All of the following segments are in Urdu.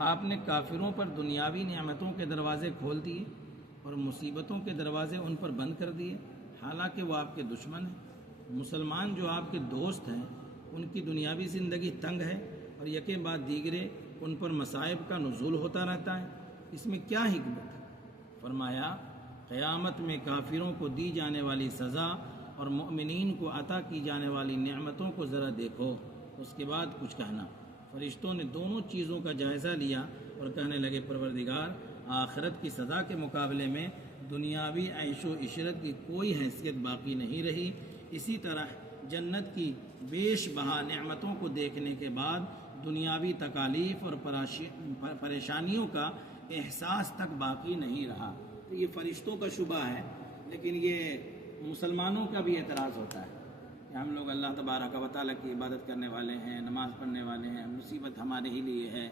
آپ نے کافروں پر دنیاوی نعمتوں کے دروازے کھول دیے اور مصیبتوں کے دروازے ان پر بند کر دیے، حالانکہ وہ آپ کے دشمن ہیں۔ مسلمان جو آپ کے دوست ہیں ان کی دنیاوی زندگی تنگ ہے اور یکے بعد دیگرے ان پر مصائب کا نزول ہوتا رہتا ہے، اس میں کیا حکمت ہے؟ فرمایا قیامت میں کافروں کو دی جانے والی سزا اور مؤمنین کو عطا کی جانے والی نعمتوں کو ذرا دیکھو، اس کے بعد کچھ کہنا۔ فرشتوں نے دونوں چیزوں کا جائزہ لیا اور کہنے لگے پروردگار، آخرت کی سزا کے مقابلے میں دنیاوی عیش و عشرت کی کوئی حیثیت باقی نہیں رہی، اسی طرح جنت کی بیش بہا نعمتوں کو دیکھنے کے بعد دنیاوی تکالیف اور پریشانیوں کا احساس تک باقی نہیں رہا۔ تو یہ فرشتوں کا شبہ ہے، لیکن یہ مسلمانوں کا بھی اعتراض ہوتا ہے کہ ہم لوگ اللہ تبارک و تعالیٰ کی عبادت کرنے والے ہیں، نماز پڑھنے والے ہیں، مصیبت ہمارے ہی لیے ہے،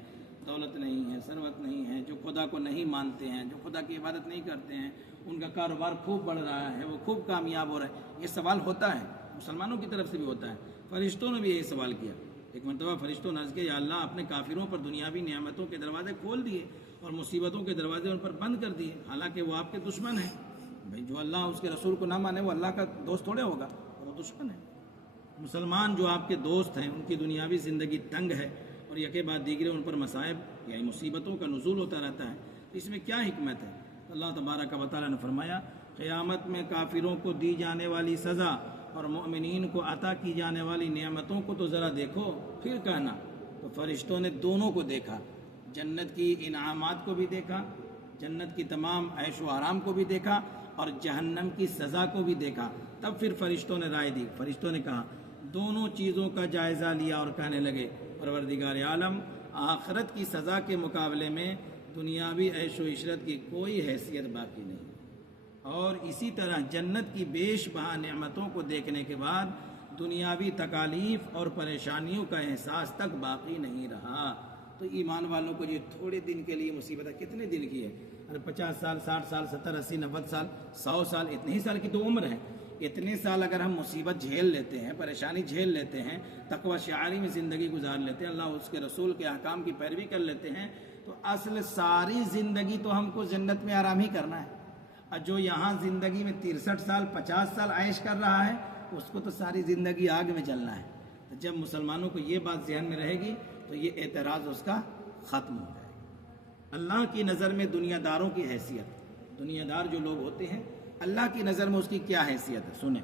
دولت نہیں ہے، ثروت نہیں ہے، جو خدا کو نہیں مانتے ہیں، جو خدا کی عبادت نہیں کرتے ہیں، ان کا کاروبار خوب بڑھ رہا ہے، وہ خوب کامیاب ہو رہا ہے۔ یہ سوال ہوتا ہے، مسلمانوں کی طرف سے بھی ہوتا ہے۔ فرشتوں نے بھی یہی سوال کیا۔ ایک مرتبہ فرشتوں نے عرض کیا، یا اللہ، اپنے کافروں پر دنیاوی نعمتوں کے دروازے کھول دیے اور مصیبتوں کے دروازے ان پر بند کر دیے، حالانکہ وہ آپ کے دشمن ہیں۔ بھئی جو اللہ اس کے رسول کو نہ مانے وہ اللہ کا دوست تھوڑے ہوگا، وہ دشمن ہے۔ مسلمان جو آپ کے دوست ہیں ان کی دنیاوی زندگی تنگ ہے اور یکے بعد دیگرے ان پر مصائب یعنی مصیبتوں کا نزول ہوتا رہتا ہے، اس میں کیا حکمت ہے؟ اللہ تبارک و تعالیٰ نے فرمایا، قیامت میں کافروں کو دی جانے والی سزا اور مؤمنین کو عطا کی جانے والی نعمتوں کو تو ذرا دیکھو، پھر کہنا۔ تو فرشتوں نے دونوں کو دیکھا، جنت کی انعامات کو بھی دیکھا، جنت کی تمام عیش و آرام کو بھی دیکھا اور جہنم کی سزا کو بھی دیکھا، تب پھر فرشتوں نے رائے دی۔ فرشتوں نے کہا، دونوں چیزوں کا جائزہ لیا اور کہنے لگے پروردگار عالم، آخرت کی سزا کے مقابلے میں دنیاوی عیش و عشرت کی کوئی حیثیت باقی نہیں، اور اسی طرح جنت کی بیش بہا نعمتوں کو دیکھنے کے بعد دنیاوی تکالیف اور پریشانیوں کا احساس تک باقی نہیں رہا۔ تو ایمان والوں کو یہ تھوڑے دن کے لیے مصیبت ہے، کتنے دن کی ہے؟ 50 سال، 60 سال، 70، 80، 90 سال، 100 سال، اتنے ہی سال کی تو عمر ہے۔ اتنے سال اگر ہم مصیبت جھیل لیتے ہیں، پریشانی جھیل لیتے ہیں، تقوی شعاری میں زندگی گزار لیتے ہیں، اللہ اس کے رسول کے احکام کی پیروی کر لیتے ہیں، تو اصل ساری زندگی تو ہم کو جنت میں آرام ہی کرنا ہے۔ اور جو یہاں زندگی میں 63 سال 50 سال عیش کر رہا ہے، اس کو تو ساری زندگی آگ میں جلنا ہے۔ تو جب مسلمانوں کو یہ بات ذہن میں رہے گی تو یہ اعتراض اس کا ختم ہو جائے گا۔ اللہ کی نظر میں دنیا داروں کی حیثیت، دنیا دار جو لوگ ہوتے ہیں اللہ کی نظر میں اس کی کیا حیثیت ہے، سنیں۔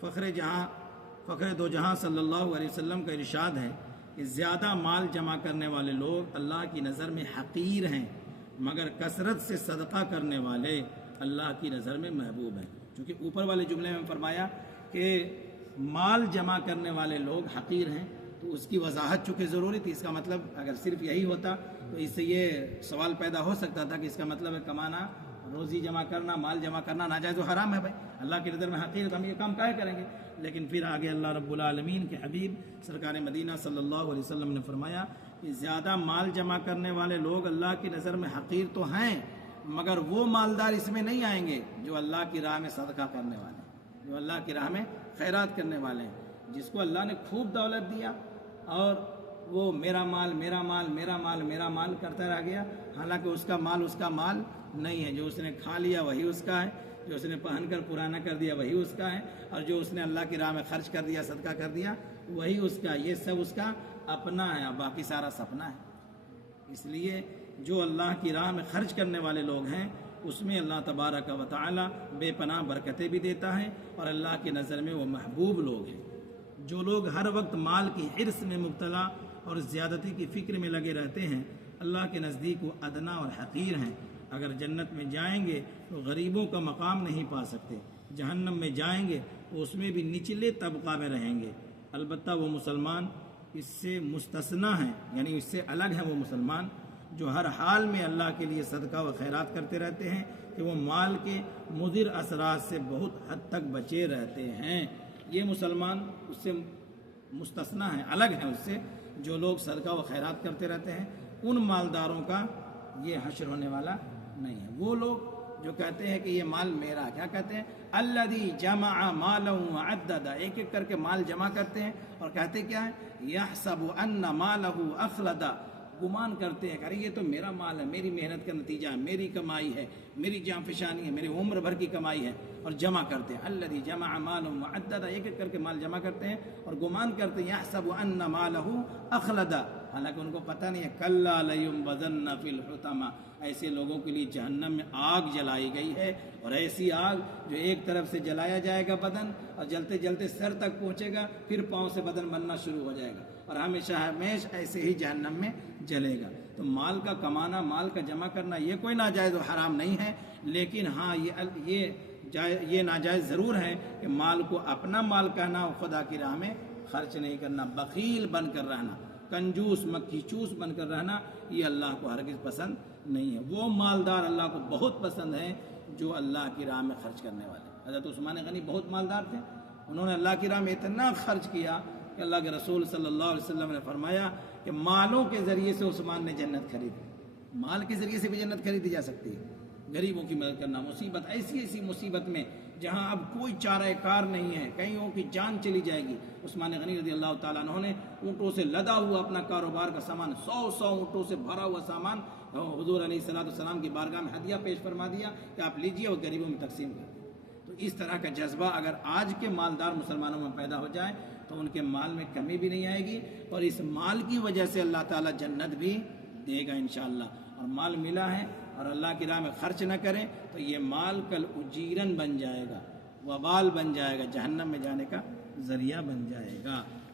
فخر دو جہاں صلی اللہ علیہ وسلم کا ارشاد ہے کہ زیادہ مال جمع کرنے والے لوگ اللہ کی نظر میں حقیر ہیں، مگر کثرت سے صدقہ کرنے والے اللہ کی نظر میں محبوب ہیں۔ چونکہ اوپر والے جملے میں فرمایا کہ مال جمع کرنے والے لوگ حقیر ہیں، تو اس کی وضاحت چونکہ ضروری تھی۔ اس کا مطلب اگر صرف یہی ہوتا تو اس سے یہ سوال پیدا ہو سکتا تھا کہ اس کا مطلب ہے کمانا، روزی جمع کرنا، مال جمع کرنا ناجائز و حرام ہے۔ بھائی اللہ کی نظر میں حقیر ہے تو ہم یہ کام کیا کریں گے؟ لیکن پھر آگے اللہ رب العالمین کے حبیب سرکار مدینہ صلی اللہ علیہ وسلم نے فرمایا کہ زیادہ مال جمع کرنے والے لوگ اللہ کی نظر میں حقیر تو ہیں، مگر وہ مالدار اس میں نہیں آئیں گے جو اللہ کی راہ میں صدقہ کرنے والے ہیں، جو اللہ کی راہ میں خیرات کرنے والے ہیں، جس کو اللہ نے خوب دولت دیا اور وہ میرا مال میرا مال میرا مال میرا مال کرتا رہ گیا، حالانکہ اس کا مال نہیں ہے۔ جو اس نے کھا لیا وہی اس کا ہے، جو اس نے پہن کر پرانا کر دیا وہی اس کا ہے، اور جو اس نے اللہ کی راہ میں خرچ کر دیا، صدقہ کر دیا، وہی اس کا۔ یہ سب اس کا اپنا ہے اور باقی سارا سپنا ہے۔ اس لیے جو اللہ کی راہ میں خرچ کرنے والے لوگ ہیں اس میں اللہ تبارک و تعالی بے پناہ برکتیں بھی دیتا ہے، اور اللہ کی نظر میں وہ محبوب لوگ ہیں۔ جو لوگ ہر وقت مال کی حرص میں مبتلا اور زیادتی کی فکر میں لگے رہتے ہیں، اللہ کے نزدیک وہ ادنا اور حقیر ہیں۔ اگر جنت میں جائیں گے تو غریبوں کا مقام نہیں پا سکتے، جہنم میں جائیں گے تو اس میں بھی نچلے طبقہ میں رہیں گے۔ البتہ وہ مسلمان اس سے مستثنیٰ ہیں، یعنی اس سے الگ ہیں وہ مسلمان جو ہر حال میں اللہ کے لیے صدقہ و خیرات کرتے رہتے ہیں کہ وہ مال کے مضر اثرات سے بہت حد تک بچے رہتے ہیں۔ یہ مسلمان اس سے مستثنیٰ ہیں، الگ ہیں اس سے۔ جو لوگ صدقہ و خیرات کرتے رہتے ہیں ان مالداروں کا یہ حشر ہونے والا نہیں ہے۔ وہ لوگ جو کہتے ہیں کہ یہ مال میرا، کیا کہتے ہیں؟ الذی جمع مالا وعددا، ایک ایک کر کے مال جمع کرتے ہیں اور کہتے کیا ہے؟ یحسب ان مالہ اخلدا، گمان کرتے ہیں کہ ارے یہ تو میرا مال ہے، میری محنت کا نتیجہ ہے، میری کمائی ہے، میری جان فشانی ہے، میری عمر بھر کی کمائی ہے، اور جمع کرتے ہیں. الذی جمع مالا معددا، ایک ایک کر کے مال جمع کرتے ہیں اور گمان کرتے ہیں یحسب ان مالہ اخلدا، حالانکہ ان کو پتہ نہیں ہے کلا لینبذن فی الحطمہ، ایسے لوگوں کے لیے جہنم میں آگ جلائی گئی ہے، اور ایسی آگ جو ایک طرف سے جلایا جائے گا بدن اور جلتے جلتے سر تک پہنچے گا، پھر پاؤں سے بدن بننا شروع ہو جائے گا اور ہمیشہ ہمیشہ ایسے ہی جہنم میں جلے گا. تو مال کا کمانا، مال کا جمع کرنا یہ کوئی ناجائز و حرام نہیں ہے، لیکن ہاں یہ ناجائز ضرور ہے کہ مال کو اپنا مال کہنا اور خدا کی راہ میں خرچ نہیں کرنا، بخیل بن کر رہنا، کنجوس مکھی چوس بن کر رہنا، یہ اللہ کو ہرگز پسند نہیں ہے. وہ مالدار اللہ کو بہت پسند ہیں جو اللہ کی راہ میں خرچ کرنے والے. حضرت عثمان غنی بہت مالدار تھے، انہوں نے اللہ کی راہ میں اتنا خرچ کیا کہ اللہ کے رسول صلی اللہ علیہ وسلم نے فرمایا کہ مالوں کے ذریعے سے عثمان نے جنت خریدی. مال کے ذریعے سے بھی جنت خریدی جا سکتی ہے. غریبوں کی مدد کرنا، مصیبت، ایسی مصیبت میں جہاں اب کوئی چارہ کار نہیں ہے، کئیوں کی جان چلی جائے گی، عثمان غنی رضی اللہ تعالیٰ عنہ نے اونٹوں سے لدا ہوا اپنا کاروبار کا سامان، 100 اونٹوں سے بھرا ہوا سامان حضور علیہ السلام کی بارگاہ میں ہدیہ پیش فرما دیا کہ آپ لیجئے اور غریبوں میں تقسیم کریں. تو اس طرح کا جذبہ اگر آج کے مالدار مسلمانوں میں پیدا ہو جائے تو ان کے مال میں کمی بھی نہیں آئے گی، اور اس مال کی وجہ سے اللہ تعالیٰ جنت بھی دے گا انشاءاللہ. اور مال ملا ہے اور اللہ کی راہ میں خرچ نہ کریں تو یہ مال کل اجیرن بن جائے گا، وبال بن جائے گا، جہنم میں جانے کا ذریعہ بن جائے گا.